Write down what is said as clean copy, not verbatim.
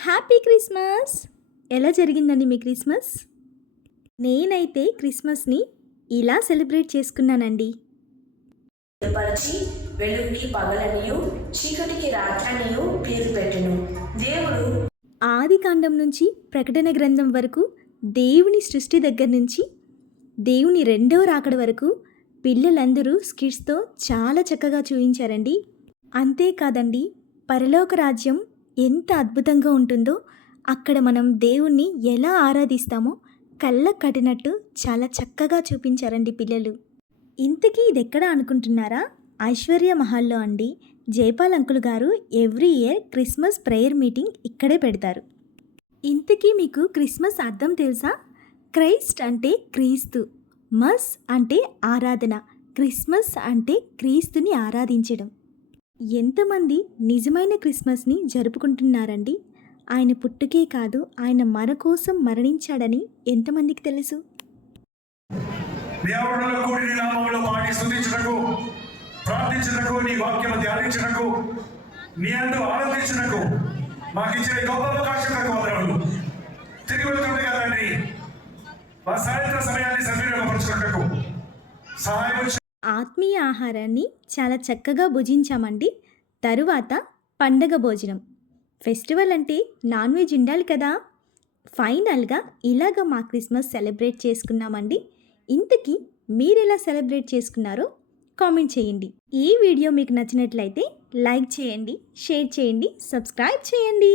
Happy Christmas! ఎలా జరిగిందండి మీ Christmas? నేనైతే క్రిస్మస్‌ని ఇలా సెలబ్రేట్ చేసుకున్నానండి. ఏర్పరచి వెలుగుకి పగలనియు చీకటికి రాత్రనియు పేరు పెట్టెను. దేవుడు ఆదికాండం నుంచి ప్రకటన గ్రంథం వరకు దేవుని సృష్టి దగ్గర నుంచి దేవుని రెండవ రాకడ వరకు పిల్లలందరూ స్కిట్స్‌తో చాలా చక్కగా చూయించారండి. అంతేకాదండి, పరలోక రాజ్యం ఎంత అద్భుతంగా ఉంటుందో, అక్కడ మనం దేవుణ్ణి ఎలా ఆరాధిస్తామో కళ్ళకు కట్టినట్టు చాలా చక్కగా చూపించారండి పిల్లలు. ఇంతకీ ఇదెక్కడ అనుకుంటున్నారా? ఐశ్వర్య మహల్‌లో అండి. జైపాల్ అంకుల్ గారు every year Christmas prayer meeting ఇక్కడే పెడతారు. ఇంతకీ మీకు క్రిస్మస్ అర్థం తెలుసా? క్రైస్ట్ అంటే క్రీస్తు, మస్ అంటే ఆరాధన, క్రిస్మస్ అంటే క్రీస్తుని ఆరాధించడం. ఎంతమంది నిజమైన క్రిస్మస్ని జరుపుకుంటున్నారండి? ఆయన పుట్టుకే కాదు, ఆయన మన కోసం మరణించాడని ఎంతమందికి తెలుసు? దేవుడిలో కూడి నీ నామములో పాడి స్తుతించుటకు, ప్రార్థించుటకు, నీ వాక్యము ధ్యానించుటకు, నీ అందు ఆనందించుటకు మాకు ఇచ్చిన గొప్ప అవకాశం వందనములు. తిరిగి వెళ్తుంటే కదండి మా సాయంత్రం సమయాన్ని సద్వినియోగపరచుటకు సహాయం. ఆత్మీయ ఆహారాన్ని చాలా చక్కగా భుజించామండి. తరువాత పండగ భోజనం. ఫెస్టివల్ అంటే నాన్ వెజ్ ఉండాలి కదా. ఫైనల్గా ఇలాగ మా క్రిస్మస్ సెలబ్రేట్ చేసుకున్నామండి. ఇంతకీ మీరెలా సెలబ్రేట్ చేసుకున్నారో కామెంట్ చేయండి. ఈ వీడియో మీకు నచ్చినట్లయితే లైక్ చేయండి, షేర్ చేయండి, సబ్స్క్రైబ్ చేయండి.